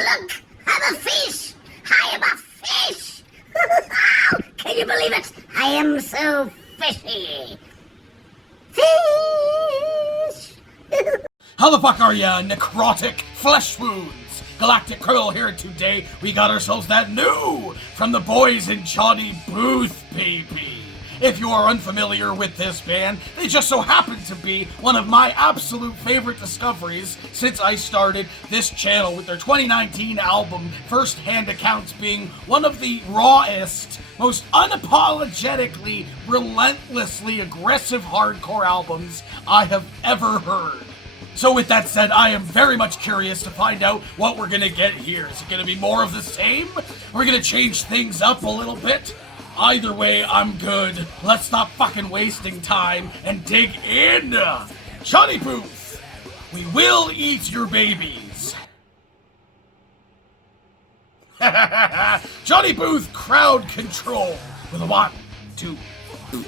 look! I'm a fish! I am a fish! Can you believe it? I am so fishy! Fish! How the fuck are ya, necrotic flesh wounds? Galactic Criminal here, and today we got ourselves that new from the boys in Johnny Booth, baby. If you are unfamiliar with this band, they just so happen to be one of my absolute favorite discoveries since I started this channel, with their 2019 album, First Hand Accounts, being one of the rawest, most unapologetically, relentlessly aggressive hardcore albums I have ever heard. So with that said, I am very much curious to find out what we're gonna get here. Is it gonna be more of the same? We're gonna change things up a little bit? Either way, I'm good. Let's stop fucking wasting time and dig in! Johnny Booth, we will eat your babies. Johnny Booth, Crowd Control, with a 1, 2, 3.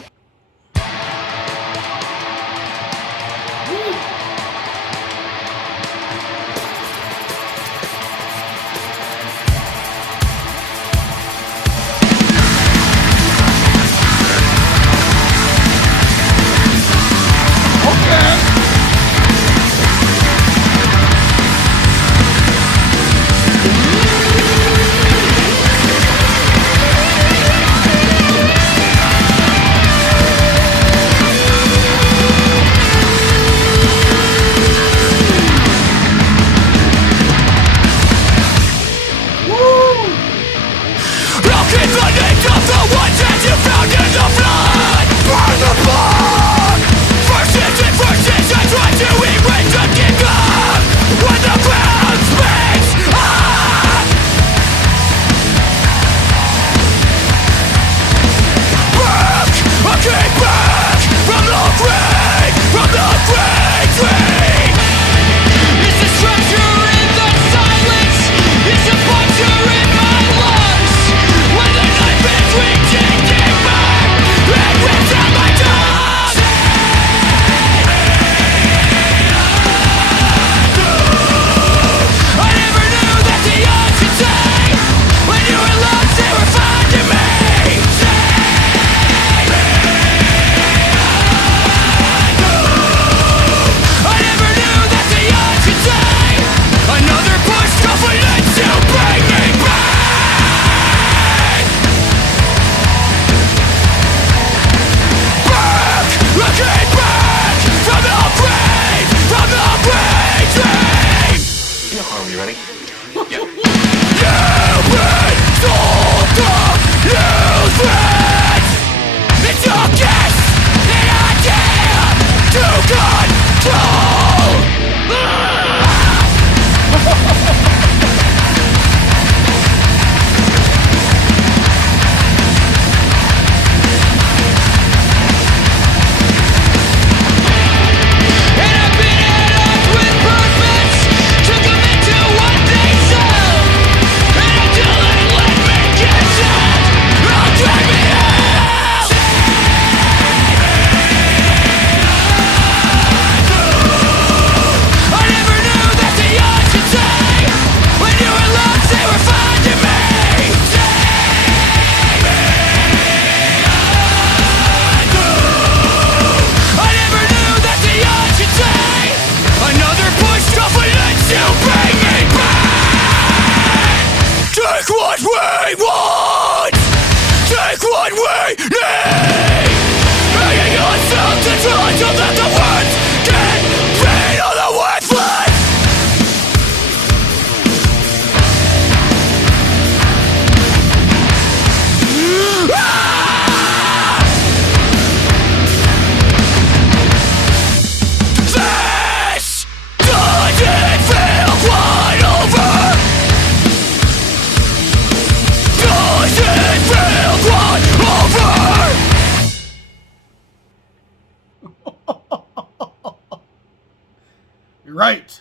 You're right.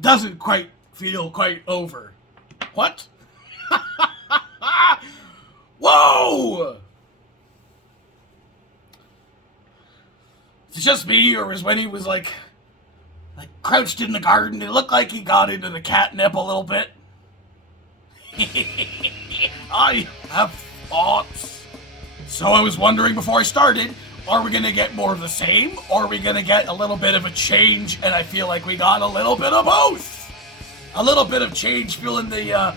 Doesn't quite feel quite over. What? Whoa! Is it just me, or was when he was like crouched in the garden. It looked like he got into the catnip a little bit. I have thoughts. So I was wondering before I started, are we going to get more of the same, or are we going to get a little bit of a change? And I feel like we got a little bit of both. A little bit of change, feeling the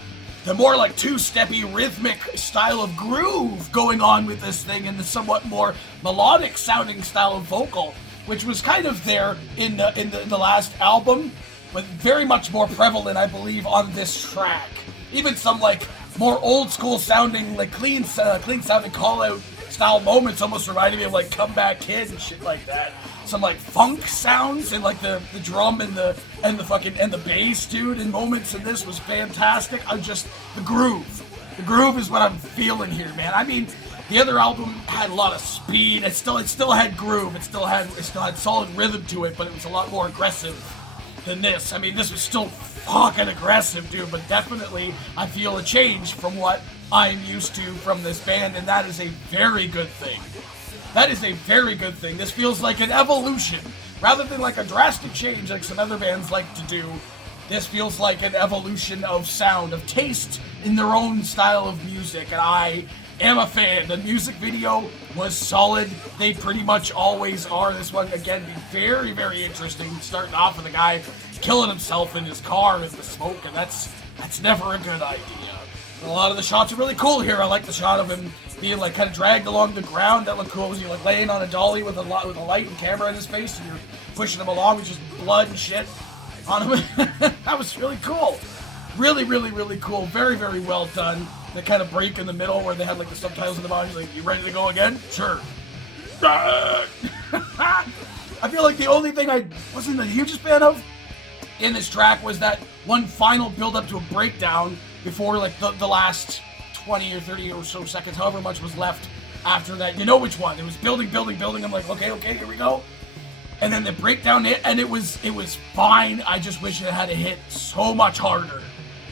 more like two-steppy rhythmic style of groove going on with this thing, and the somewhat more melodic sounding style of vocal, which was kind of there in the last album, but very much more prevalent, I believe, on this track. Even some like more old school sounding, like clean sounding call out style moments almost reminded me of like Comeback Kid and shit like that. Some like funk sounds and like the drum and the bass, dude, in moments in this was fantastic. The groove. The groove is what I'm feeling here, man. I mean, the other album had a lot of speed. It still had groove. It still had solid rhythm to it, but it was a lot more aggressive than this. I mean, this was still fucking aggressive, dude, but definitely I feel a change from what I'm used to from this band, and that is a very good thing. That is a very good thing. This feels like an evolution. Rather than like a drastic change like some other bands like to do, this feels like an evolution of sound, of taste in their own style of music, and I am a fan. The music video was solid. They pretty much always are. This one, again, very, very interesting. Starting off with a guy killing himself in his car with the smoke, and that's never a good idea. And a lot of the shots are really cool here. I like the shot of him being like kind of dragged along the ground. That looked cool. Was he like laying on a dolly with a light and camera in his face, and you're pushing him along with just blood and shit on him? That was really cool. Really, really, really cool. Very, very well done. The kind of break in the middle where they had like the subtitles in the bottom. He's like, "You ready to go again?" Sure. I feel like the only thing I wasn't the hugest fan of in this track was that one final build up to a breakdown before like the last 20 or 30 or so seconds, however much was left after that. You know which one. It was building. I'm like, okay, here we go. And then the breakdown hit, and it was fine. I just wish it had hit so much harder.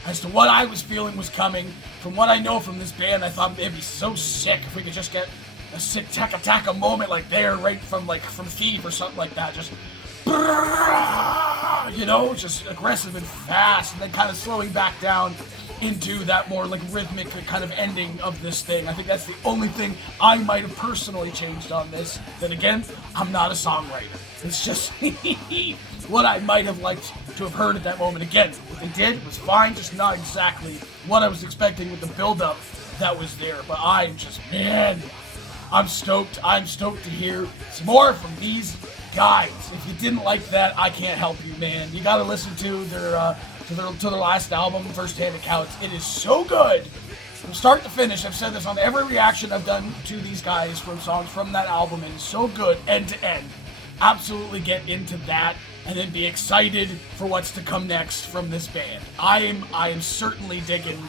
As to what I was feeling was coming, from what I know from this band, I thought it'd be so sick if we could just get a sick taka moment like there, right from Thief or something like that. Just, you know, just aggressive and fast, and then kind of slowing back down into that more like rhythmic kind of ending of this thing. I think that's the only thing I might have personally changed on this. Then again, I'm not a songwriter. It's just what I might have liked to have heard at that moment. Again, what they did was fine, just not exactly what I was expecting with the build-up that was there. But I'm stoked. I'm stoked to hear some more from these guys. If you didn't like that, I can't help you, man. You gotta listen to their last album, First Hand Accounts. It is so good from start to finish. I've said this on every reaction I've done to these guys from songs from that album. It is so good end to end. Absolutely get into that and then be excited for what's to come next from this band. I am certainly digging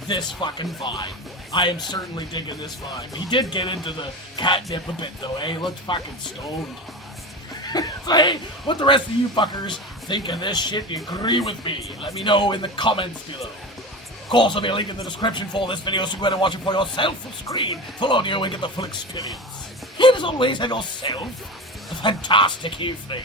this fucking vibe. I am certainly digging this vibe. He did get into the catnip a bit though, eh? He looked fucking stoned. So hey, what the rest of you fuckers think of this shit? Do you agree with me? Let me know in the comments below. Of course, there'll be a link in the description for this video, so go ahead and watch it for yourself full screen, full audio, and get the full experience. And as always, have yourself a fantastic evening.